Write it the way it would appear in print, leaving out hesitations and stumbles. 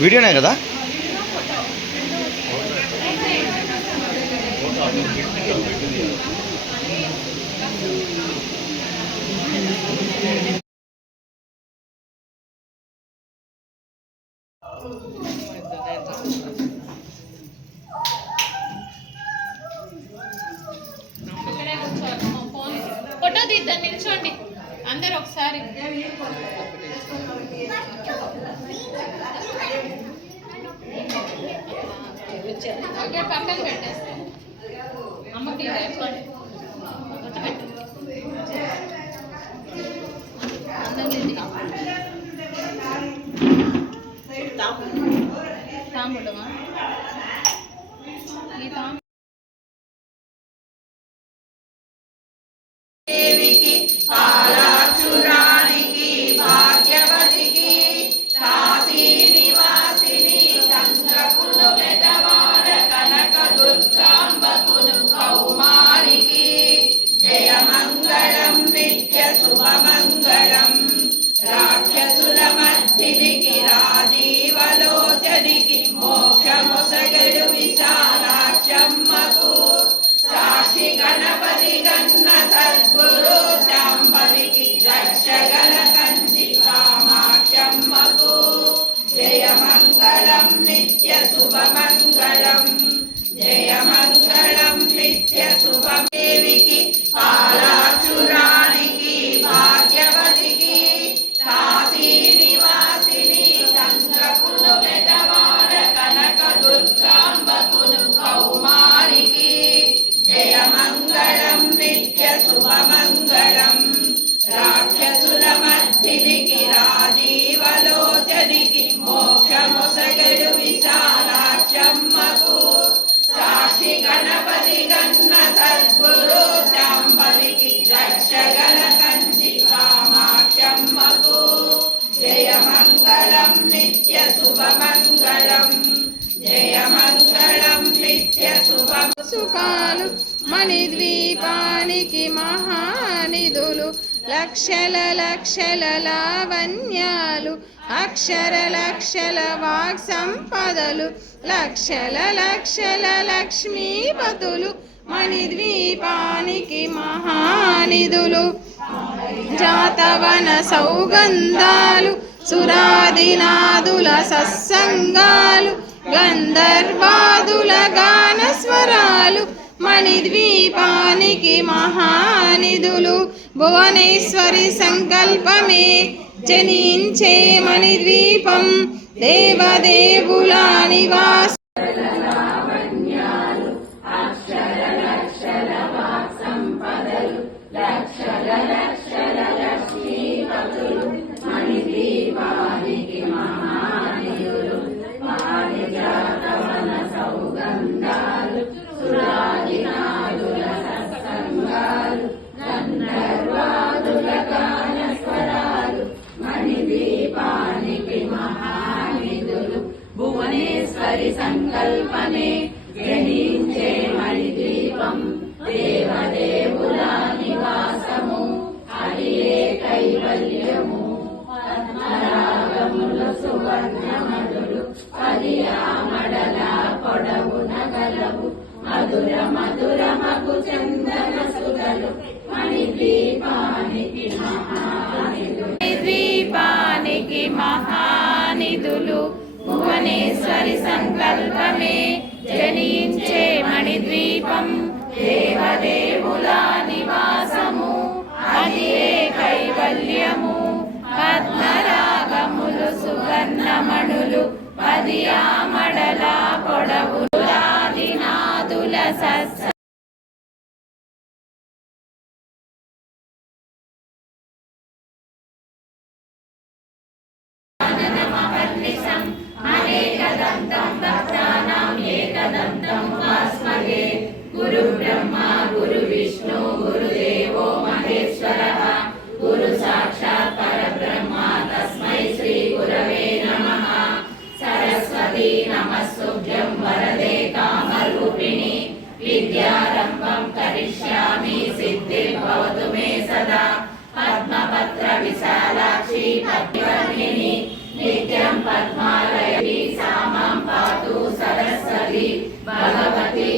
వీడియోనే కదా? ఫోటో తీద్దాం, నిల్చోండి అందరు ఒకసారి. పక్కన పెట్టేస్తే అమ్మకి తాంబూలమా? ఈ తాంబూలం దేవికి పాలాక్షురానికి భాగ్యవతికి కాశీ నివాసిని కంకకులు పెదవాడ కనక దుర్గాంబకును కౌమారికి జయమంగళం నిత్య శుభమంగళం రాక్షసుల మధ్యనికి రాజీవలోచనికి మోక్షమొసగడు విశాలాక్షమ్మకు సాక్షి గణపతి గన్న సద్గురు శాంబవికి రక్షగల కంచి కామాక్షమ్మకు జయమంగళం నిత్య శుభమంగళం జయమంగళం నిత్య శుభదేవికి పాలాక్షురానికి భాగ్యవతికి కాశీ నివాసిని కంకకులు పెదవాడ కనక దుర్గాంబకును కౌమారికి జయమంగళం నిత్య శుభమంగళం రాక్షసుల మధ్యనికి రాజీవలోచనికి మోక్షమొసగడు విశాలాక్షమ్మకు సాక్షి గణపతి గన్న సద్గురు శాంబవికి రక్షగల కంచి కామాక్షమ్మకు జయమంగళం నిత్య శుభమంగళం జయమంగళం నిత్య శుభం. సుఖాలు మణిద్వీపానికి మహానిధులు లక్షల లక్షల లావణ్యాలు అక్షర లక్షల వాక్ సంపదలు లక్షల లక్షల లక్ష్మీపతులు మణిద్వీపానికి మహానిధులు జాతవన సౌగంధాలు సురాదినాదుల సత్సంగాలు గంధర్వాదుల గాన స్వరాలు మణిద్వీపానికి మహానిధులు భువనేశ్వరి సంకల్పమే జనించే మణిద్వీపం దేవదేవుల నివాస భువనేశ్వరి సంకల్పమే జనించే మణిద్వీపం దేవదేవుల నివాసము అదియే కైవల్యము పద్మరాగములు సువర్ణమధులు పదియామడల పొడవున గలవు మధుర మధురమగు చందన సుధలు మణిద్వీపానికి మహానిధులు ద్వీపానికి మహానిధులు భువనేశ్వరి సంకల్పమే జనించే మణిద్వీపం దేవదేవుల నివాసము అదియే కైవల్యము పద్మరాగములు సువర్ణమణులు పదియామడల పొడవులాదినాదుల సత్స అనేకదంతం భక్తానాం ఏకదంతం ఉపాస్మహే గురు బ్రహ్మ గురు విష్ణు గురుదేవో మహేశ్వరః గురు సాక్షాత్ పరబ్రహ్మ తస్మై శ్రీ గురవే నమః సరస్వతీ నమస్తుభ్యం వరదే కామరూపిణి విద్యారంభం కరిష్యామి సిద్ధిర్భవతు మే సదా పద్మపత్ర విశాలాక్షి పద్మవర్ణిని నిత్యం పద్మాలయ భగవతి